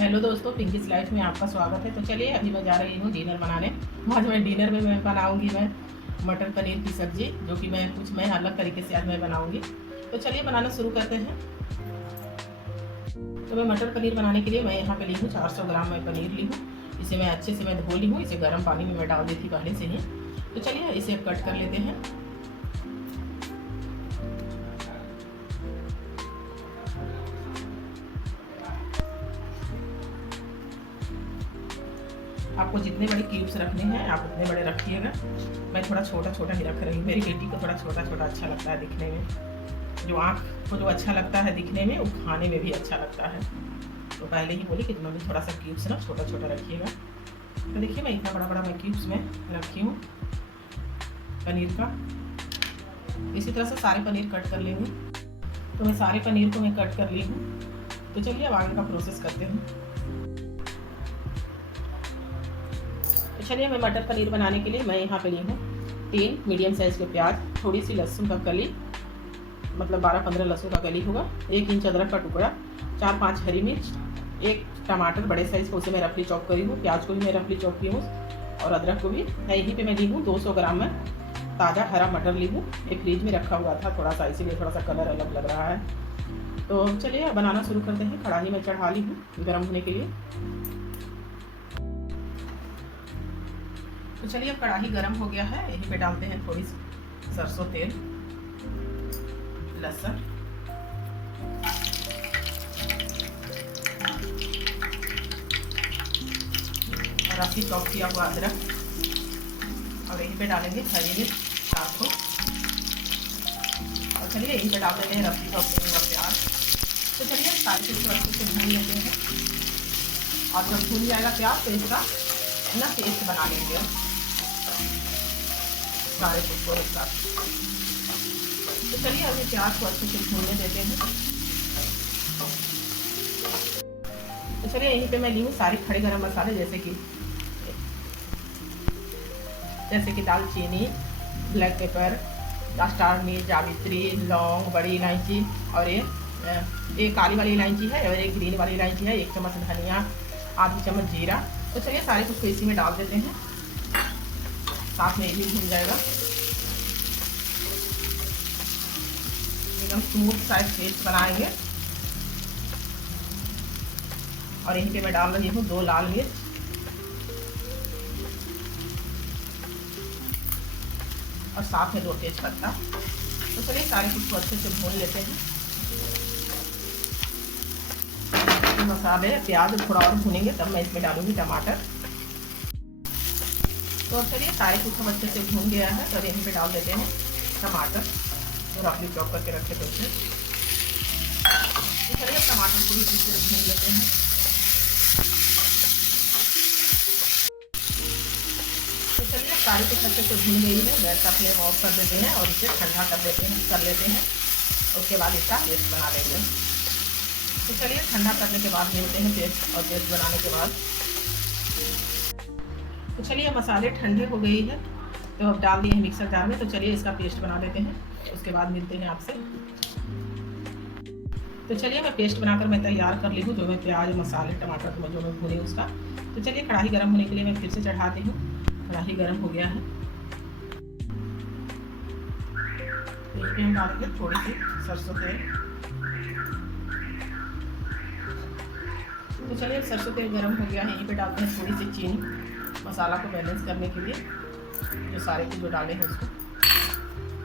Hello दोस्तों, पिंकीज़ life में आपका स्वागत है। तो चलिए अभी मैं जा रही हूँ डिनर बनाने। आज मैं डिनर में बनाऊँगी मटर पनीर की सब्ज़ी, जो कि मैं अलग तरीके से आज मैं बनाऊँगी। तो चलिए बनाना शुरू करते हैं। तो मैं मटर पनीर बनाने के लिए मैं यहाँ पे ली हूँ 400 ग्राम मैं पनीर ली हूँ। इसे मैं अच्छे से धो ली हूँ। इसे गर्म पानी में मैं डाल दी थी पहले से ही। तो चलिए इसे कट कर लेते हैं। आपको जितने बड़े क्यूब्स रखने हैं आप उतने बड़े रखिएगा। मैं थोड़ा छोटा छोटा ही रख रही हूँ। मेरी बेटी को थोड़ा छोटा छोटा अच्छा लगता है दिखने में। जो आँख को जो अच्छा लगता है दिखने में, वो खाने में भी अच्छा लगता है। तो पहले ही बोली कि तुम भी थोड़ा सा क्यूब्स ना छोटा छोटा रखिएगा। तो देखिए मैं इतना बड़ा बड़ा मैं क्यूब्स में रखी हूँ पनीर का। इसी तरह से सारे पनीर कट कर लेंगे। तो मैं सारे पनीर को मैं कट कर ली हूँ। तो चलिए अब आगे का प्रोसेस करते हैं। तो चलिए मैं मटर पनीर बनाने के लिए मैं यहाँ पे ली हूँ 3 मीडियम साइज़ के प्याज, थोड़ी सी लहसुन का कली, मतलब 12-15 लहसुन का कली होगा, 1 इंच अदरक का टुकड़ा, 4-5 हरी मिर्च, 1 टमाटर बड़े साइज़ को उसे मैं रफली चॉप करी हूँ। प्याज को भी मैं रफली चॉप की हूँ और अदरक को भी। मैं यहीं पे मैं ली हूँ 200 ग्राम में ताज़ा हरा मटर ली हूँ। ये फ्रिज में रखा हुआ था थोड़ा सा, इसीलिए थोड़ा सा कलर अलग लग रहा है। तो चलिए बनाना शुरू करते हैं। कढ़ाई में चढ़ा ली हूँ गर्म होने के लिए। तो चलिए अब कढ़ाई गर्म हो गया है। यहीं पे डालते हैं थोड़ी सी सरसों तेल, लहसुन, और रफली चॉप किया हुआ अदरक, और यहीं पे डालेंगे हरी मिर्च साथ को। और चलिए यहीं पे डाल देते हैं रफली चॉप किया हुआ प्याज। तो चलिए सारी चीज़ अच्छे से भून लेते हैं। और जब भून जाएगा प्याज तो इसका ना पेस्ट बना लेंगे सारे कुछ को एक साथ। तो चलिए अभी प्याज को अच्छे से भूनने देते हैं। तो चलिए यहीं पे मैं ली हूँ सारे खड़े गरम मसाले, जैसे कि दालचीनी, ब्लैक पेपर, स्टार मिर्च, जावित्री, लौंग, बड़ी इलायची, और ये काली वाली इलायची है और एक ग्रीन वाली इलायची है, 1 चम्मच धनिया, आधी चम्मच जीरा। तो चलिए सारे कुछ को इसी में डाल देते हैं। साथ में ये भी भून जाएगा। एकदम स्मूथ सा पेस्ट बनाएंगे। और यहीं पे मैं डाल रही हूँ 2 लाल मिर्च और साथ में 2 तेज पत्ता। तो चलिए सारे कुछ को अच्छे से भून लेते हैं। तो मसाले प्याज थोड़ा और भूनेंगे तब मैं इसमें डालूंगी टमाटर। तो अब चलिए सारे कुछ हम अच्छे से भून गया है। तो यहीं पे डाल देते हैं टमाटर और रफली चॉप करके रखे थे उसे। तो चलिए टमाटर को भी अच्छे से भून लेते हैं। तो चलिए सारी कुछ अच्छे से भून गई है। गैस का फ्लेम ऑफ कर देते हैं और इसे ठंडा कर लेते हैं। उसके बाद इसका पेस्ट बना लेंगे। तो चलिए ठंडा करने के बाद मिलते हैं पेस्ट, और पेस्ट बनाने के बाद। तो चलिए मसाले ठंडे हो गई है तो अब डाल दिए हैं मिक्सर जार में। तो चलिए इसका पेस्ट बना लेते हैं, उसके बाद मिलते हैं आपसे। तो चलिए मैं पेस्ट बनाकर मैं तैयार कर ली हूँ, जो मैं प्याज, मसाले, टमाटर जो मैं भूनी उसका। तो चलिए कढ़ाई गर्म होने के लिए मैं फिर से चढ़ाती हूँ। कढ़ाई गर्म हो गया है। तो इसमें हम डालेंगे थोड़ी सी सरसों तेल। तो चलिए सरसों तेल गर्म हो गया है। यहीं पे डालते हैं थोड़ी सी चीनी, मसाला को बैलेंस करने के लिए। जो सारे कुछ जो डाले हैं उसको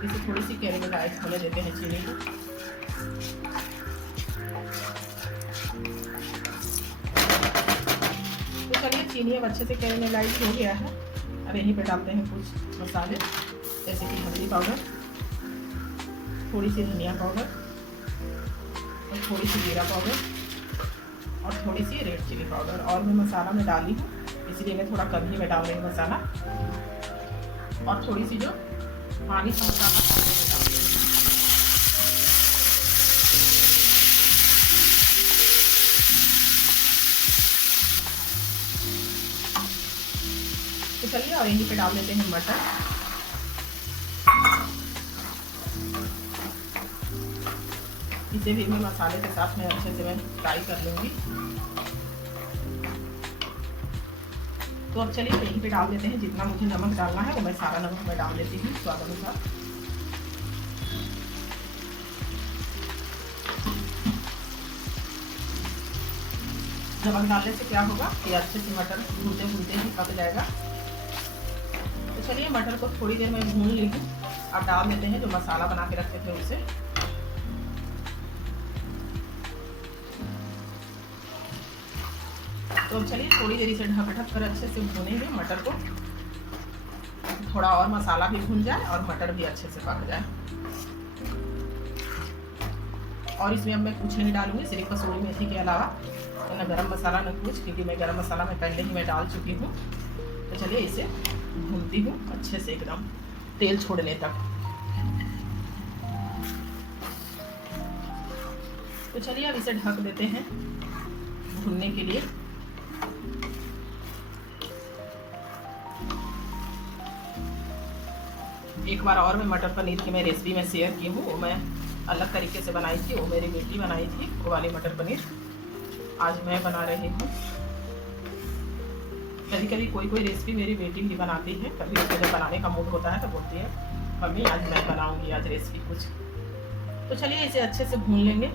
इसे थोड़ी सी कैरेमलाइज होने देते हैं चीनी को। तो चलिए चीनी अब अच्छे से कैरेमलाइज हो गया है। अब यहीं पे डालते हैं कुछ मसाले, जैसे कि हल्दी पाउडर, थोड़ी सी धनिया पाउडर, और थोड़ी सी जीरा पाउडर, और थोड़ी सी रेड चिली पाउडर। और मैं मसाला में डाली हूँ इसलिए मैं थोड़ा कम ही में डाल रही हूँ मसाला। और थोड़ी सी जो पानी का मसाला डाल रही हूँ। तो चलिए और यहीं पे डाल देते हैं मटर। इसे भी मैं मसाले के साथ में अच्छे से मैं फ्राई कर लूँगी। तो अब चलिए यहीं पे डाल देते हैं, जितना मुझे नमक डालना है वो मैं सारा नमक मैं डाल देती हूँ स्वाद अनुसार। नमक डालने से क्या होगा कि अच्छे से मटर भूनते भूनते ही पक जाएगा। तो चलिए मटर को थोड़ी देर में भून ली हूँ। अब डाल देते हैं जो मसाला बना के रखे थे उसे। तो अब चलिए थोड़ी देर इसे ढक कर अच्छे से भूनेंगे मटर को, थोड़ा और मसाला भी भून जाए और मटर भी अच्छे से पक जाए। और इसमें अब मैं कुछ नहीं डालूंगी, सिर्फ कसूरी मेथी के अलावा, तो न गरम मसाला न कुछ, क्योंकि मैं गरम मसाला में पहले ही मैं डाल चुकी हूँ। तो चलिए इसे भूनती हूँ अच्छे से एकदम तेल छोड़ने तक। तो चलिए अब इसे ढक देते हैं भूनने के लिए। एक बार और मैं मटर पनीर की मैं रेसिपी में शेयर की हूँ, वो मैं अलग तरीके से बनाई थी, वो मेरी बेटी बनाई थी वो वाली मटर पनीर। आज मैं बना रही हूँ। कभी कभी कोई रेसिपी मेरी बेटी भी बनाती है, कभी उसको जब बनाने का मूड होता है तो बोलती है मम्मी आज मैं बनाऊंगी आज रेसिपी कुछ। तो चलिए इसे अच्छे से भून लेंगे।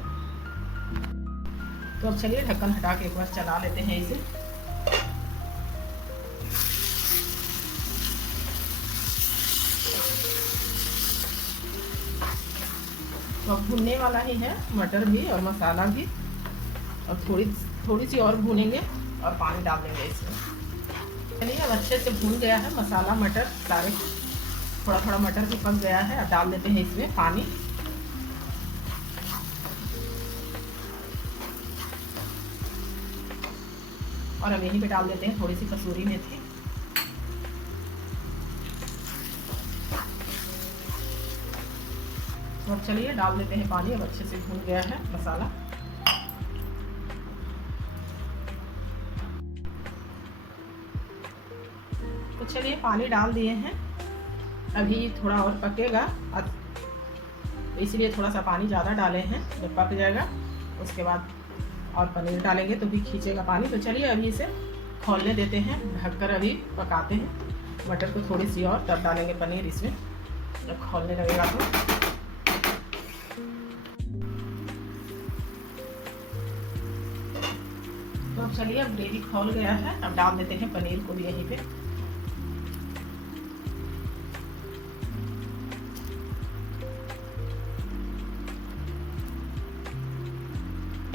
तो अब चलिए ढक्कन हटा के एक बार चला लेते हैं इसे। तो अब भूनने वाला ही है मटर भी और मसाला भी, और थोड़ी सी और भूनेंगे और पानी डाल देंगे इसमें। चलिए अब अच्छे से भून गया है मसाला मटर सारे, थोड़ा थोड़ा मटर भी पक गया है। अब डाल देते हैं इसमें पानी। और अब यहीं पे डाल देते हैं थोड़ी सी कसूरी मेथी। तो अब चलिए डाल देते हैं पानी। अब अच्छे से भून गया है मसाला। तो चलिए पानी डाल दिए हैं, अभी थोड़ा और पकेगा, तो इसलिए थोड़ा सा पानी ज़्यादा डाले हैं। जब पक जाएगा उसके बाद और पनीर डालेंगे तो भी खींचेगा पानी। तो चलिए अभी इसे खोलने देते हैं, ढककर अभी पकाते हैं मटर को थोड़ी सी और, तब डालेंगे पनीर इसमें जब खोलने लगेगा तो अब चलिए अब ग्रेवी खोल गया है। अब डाल देते हैं पनीर को भी यहीं पे।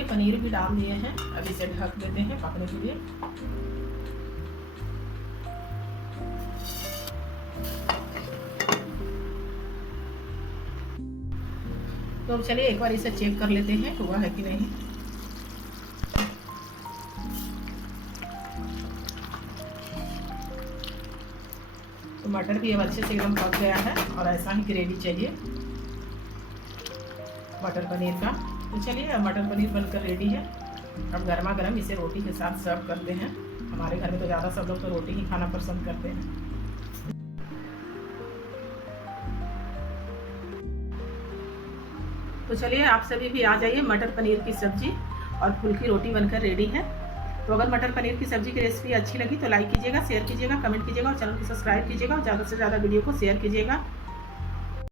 पनीर भी डाल दिए हैं, अब इसे ढक देते हैं पकने के लिए। तो अब चलिए एक बार इसे चेक कर लेते हैं हुआ है कि नहीं। तो मटर भी अब अच्छे से एकदम पक गया है और ऐसा ही ग्रेवी चाहिए मटर पनीर का। तो चलिए अब मटर पनीर बनकर रेडी है। अब गर्मा गर्म इसे रोटी के साथ सर्व करते हैं। हमारे घर में तो ज़्यादा सब लोग तो रोटी ही खाना पसंद करते हैं। तो चलिए आप सभी भी आ जाइए, मटर पनीर की सब्जी और फुल्की रोटी बनकर रेडी है। तो अगर मटर पनीर की सब्जी की रेसिपी अच्छी लगी तो लाइक कीजिएगा, शेयर कीजिएगा, कमेंट कीजिएगा और चैनल को सब्सक्राइब कीजिएगा और ज़्यादा से ज़्यादा वीडियो को शेयर कीजिएगा।